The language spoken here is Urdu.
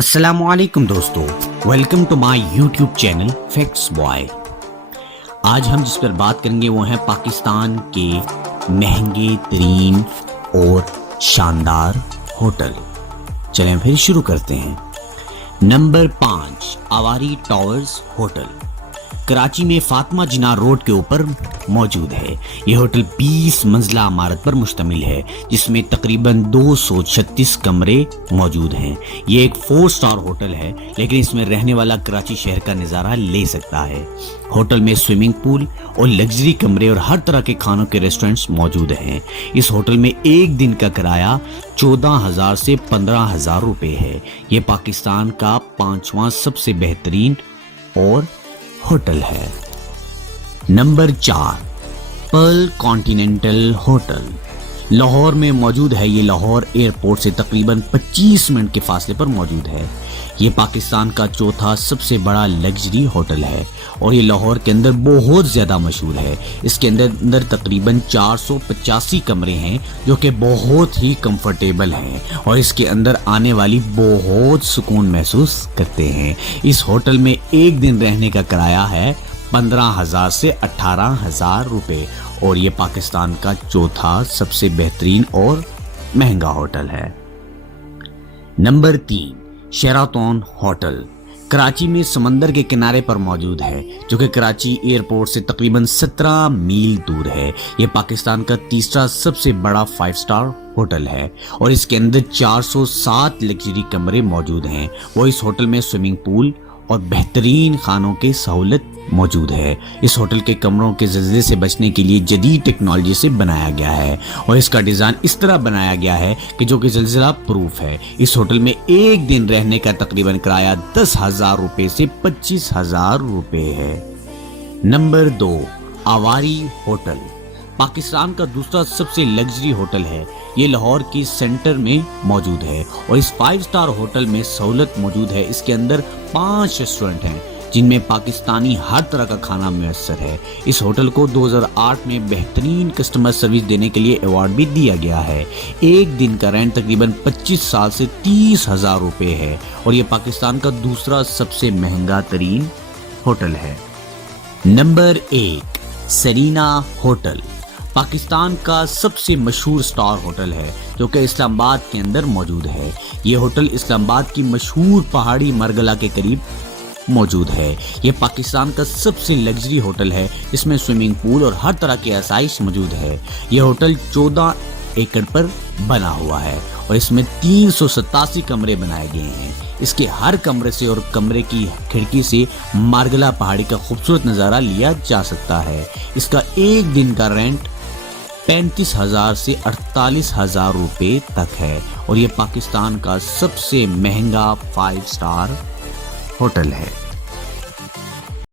السلام علیکم دوستو، welcome to my YouTube channel facts boy. آج ہم جس پر بات کریں گے وہ ہیں پاکستان کے مہنگے ترین اور شاندار ہوٹل۔ چلیں پھر شروع کرتے ہیں۔ Number 5، Avari towers hotel, Karachi میں فاطمہ جناح روڈ کے اوپر موجود ہے۔ یہ ہوٹل 20 منزلہ عمارت پر مشتمل ہے جس میں تقریباً 236 کمرے موجود ہیں۔ یہ ایک 4 سٹار ہوٹل ہے لیکن اس میں رہنے والا کراچی شہر کا نظارہ لے سکتا ہے۔ ہوٹل میں سوئمنگ پول اور لگژری کمرے اور ہر طرح کے کھانوں کے ریسٹورنٹس موجود ہیں۔ اس ہوٹل میں ایک دن کا کرایہ 14,000 سے 15,000 روپے ہے۔ یہ پاکستان کا 5واں سب سے بہترین اور ہوٹل ہے۔ Number 4، Pearl continental hotel, Lahore میں موجود ہے۔ یہ لاہور ایئرپورٹ سے تقریباً 25 منٹ کے فاصلے پر موجود ہے۔ یہ پاکستان کا 4تھا سب سے بڑا لگژری ہوٹل ہے اور یہ لاہور کے اندر بہت زیادہ مشہور ہے۔ اس کے اندر تقریباً 485 کمرے ہیں جو کہ بہت ہی کمفرٹیبل ہیں اور اس کے اندر آنے والی بہت سکون محسوس کرتے ہیں۔ اس ہوٹل میں ایک دن رہنے کا کرایہ ہے 15,000 سے 18,000 روپے اور یہ پاکستان کا 4تھا سب سے بہترین اور مہنگا ہوٹل ہے۔ نمبر 3، شیراتون ہوٹل، کراچی میں سمندر کے کنارے پر موجود ہے جو کہ کراچی ایئرپورٹ سے تقریباً 17 میل دور ہے۔ یہ پاکستان کا 3را سب سے بڑا 5 سٹار ہوٹل ہے اور اس کے اندر 407 لگژری کمرے موجود ہیں۔ وہ اس ہوٹل میں سوئمنگ پول اور بہترین کھانوں کی سہولت موجود ہے۔ اس ہوٹل کے کمروں کے زلزلے سے بچنے کے لیے جدید ٹیکنالوجی سے بنایا گیا ہے اور اس کا ڈیزائن اس طرح بنایا گیا ہے کہ جو کہ زلزلہ پروف ہے۔ اس ہوٹل میں ایک دن رہنے کا تقریباً کرایہ 10,000 روپے سے 25,000 روپے ہے۔ نمبر 2، آواری ہوٹل، پاکستان کا 2سرا سب سے لگژری ہوٹل ہے۔ یہ لاہور کی سینٹر میں موجود ہے اور اس 5 سٹار ہوٹل میں سہولت موجود ہے۔ اس کے اندر 5 ریسٹورنٹ ہیں جن میں پاکستانی ہر طرح کا کھانا میسر ہے۔ اس ہوٹل کو 2008 میں بہترین کسٹمر سروس دینے کے لیے ایوارڈ بھی دیا گیا ہے۔ ایک دن کا رینٹ تقریباً 25,000 سے 30,000 روپے ہے اور یہ پاکستان کا 2سرا سب سے مہنگا ترین ہوٹل ہے۔ نمبر 1، سرینا ہوٹل، پاکستان کا سب سے مشہور سٹار ہوٹل ہے جو کہ اسلام آباد کے اندر موجود ہے۔ یہ ہوٹل اسلام آباد کی مشہور پہاڑی مرگلا کے قریب موجود ہے۔ یہ پاکستان کا سب سے لگژری ہوٹل ہے جس میں سوئمنگ پول اور ہر طرح کی آسائش موجود ہے۔ یہ ہوٹل 14 ایکڑ پر بنا ہوا ہے اور اس میں 387 کمرے بنائے گئے ہیں۔ اس کے ہر کمرے سے اور کمرے کی کھڑکی سے مارگلا پہاڑی کا خوبصورت نظارہ لیا جا سکتا ہے۔ اس کا ایک دن کا رینٹ 35,000 سے 48,000 روپے تک ہے اور یہ پاکستان کا سب سے مہنگا 5 سٹار ہوٹل ہے۔